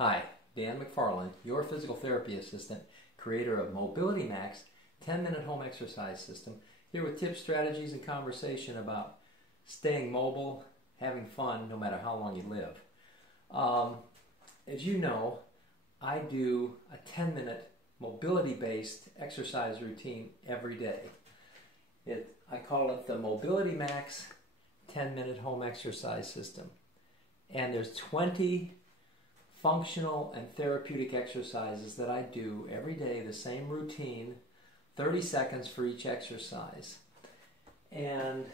Hi, Dan McFarland, your physical therapy assistant, creator of Mobility Max 10-minute home exercise system, here with tips, strategies, and conversation about staying mobile, having fun, no matter how long you live. As you know, I do a 10-minute mobility-based exercise routine every day. I call it the Mobility Max 10-minute home exercise system. And there's 20 functional and therapeutic exercises that I do every day, the same routine, 30 seconds for each exercise. And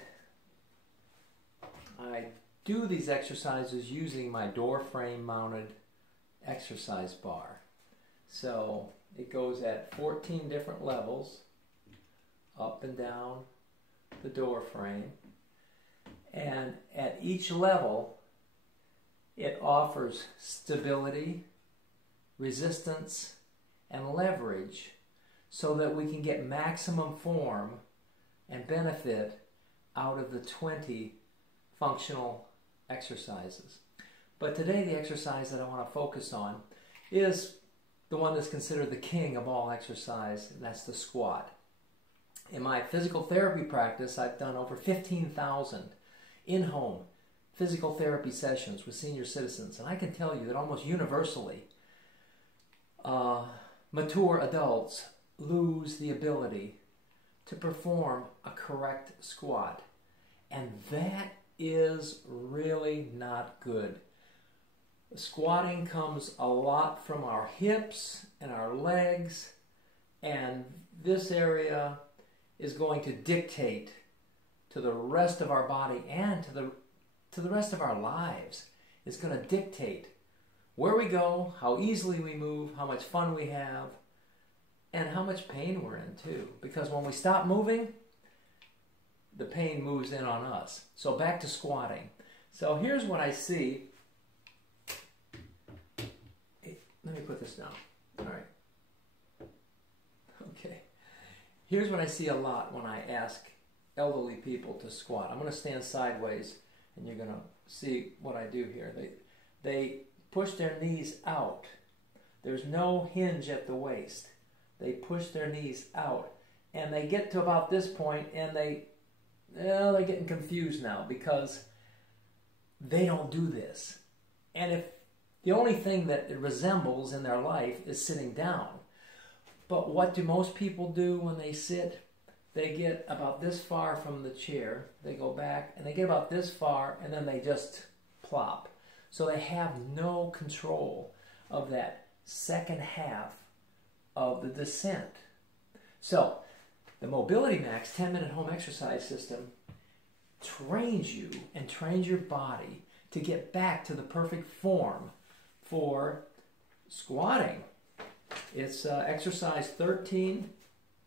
I do these exercises using my door frame mounted exercise bar. So it goes at 14 different levels, up and down the door frame. And at each level, it offers stability, resistance, and leverage so that we can get maximum form and benefit out of the 20 functional exercises. But today the exercise that I want to focus on is the one that's considered the king of all exercise, and that's the squat. In my physical therapy practice, I've done over 15,000 in-home physical therapy sessions with senior citizens, and I can tell you that almost universally, mature adults lose the ability to perform a correct squat, and that is really not good. Squatting comes a lot from our hips and our legs, and this area is going to dictate to the rest of our body and to the rest of our lives. It's going to dictate where we go, how easily we move, how much fun we have, and how much pain we're in too. Because when we stop moving, the pain moves in on us. So back to squatting. So here's what I see. Hey, let me put this down. All right. Okay. Here's what I see a lot when I ask elderly people to squat. I'm going to stand sideways, and you're going to see what I do here. They push their knees out. There's no hinge at the waist. They push their knees out, and they get to about this point, and they're getting confused now because they don't do this. And if the only thing that it resembles in their life is sitting down, but what do most people do when they sit? They get about this far from the chair, they go back, and they get about this far, and then they just plop. So they have no control of that second half of the descent. So the Mobility Max 10-minute home exercise system trains you and trains your body to get back to the perfect form for squatting. It's exercise 13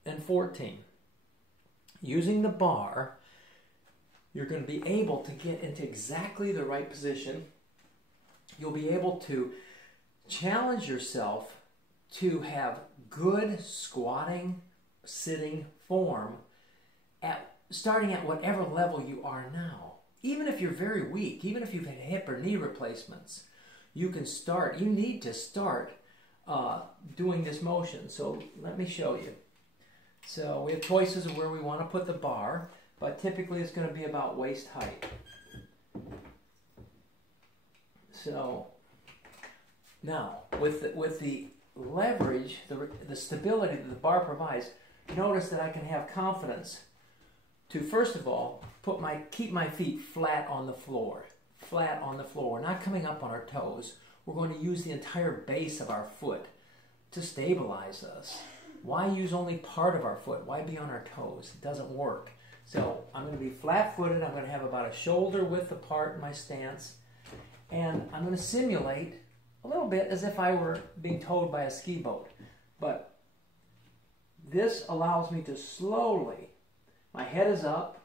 and 14. Using the bar, you're going to be able to get into exactly the right position. You'll be able to challenge yourself to have good squatting, sitting form starting at whatever level you are now. Even if you're very weak, even if you've had hip or knee replacements, you can start. You need to start doing this motion. So let me show you. So we have choices of where we want to put the bar, but typically it's going to be about waist height. So now with the leverage, the stability that the bar provides, notice that I can have confidence to, first of all, keep my feet flat on the floor. Flat on the floor. We're not coming up on our toes. We're going to use the entire base of our foot to stabilize us. Why use only part of our foot? Why be on our toes? It doesn't work. So I'm going to be flat-footed. I'm going to have about a shoulder width apart in my stance. And I'm going to simulate a little bit as if I were being towed by a ski boat. But this allows me to slowly, my head is up,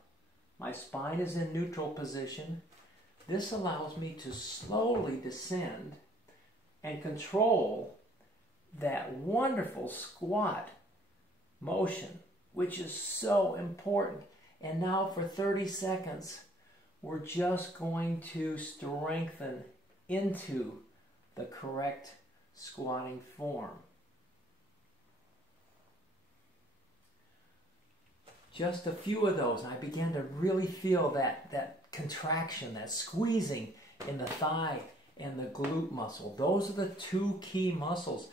my spine is in neutral position. This allows me to slowly descend and control that wonderful squat motion, which is so important. And now for 30 seconds, we're just going to strengthen into the correct squatting form. Just a few of those, and I began to really feel that contraction, that squeezing in the thigh and the glute muscle. Those are the two key muscles,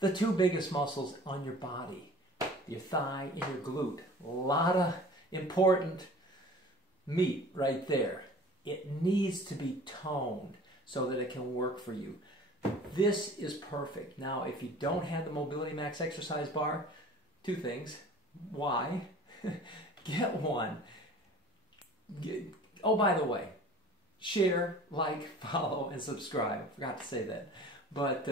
the two biggest muscles on your body, your thigh and your glute. A lot of important meat right there. It needs to be toned so that it can work for you. This is perfect. Now, if you don't have the Mobility Max exercise bar, two things. Why? Get one. Oh, by the way, share, like, follow, and subscribe. I forgot to say that. But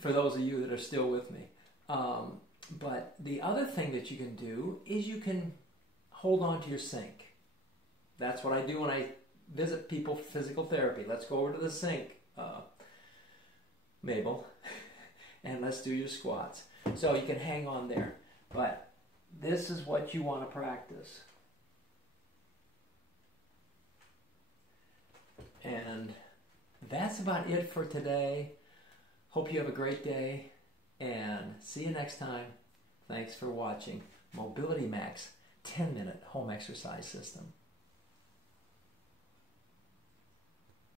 for those of you that are still with me. But the other thing that you can do is you can hold on to your sink. That's what I do when I visit people for physical therapy. Let's go over to the sink, Mabel, and let's do your squats. So you can hang on there. But this is what you want to practice. And that's about it for today. Hope you have a great day, and see you next time. Thanks for watching Mobility Max 10-minute home exercise system.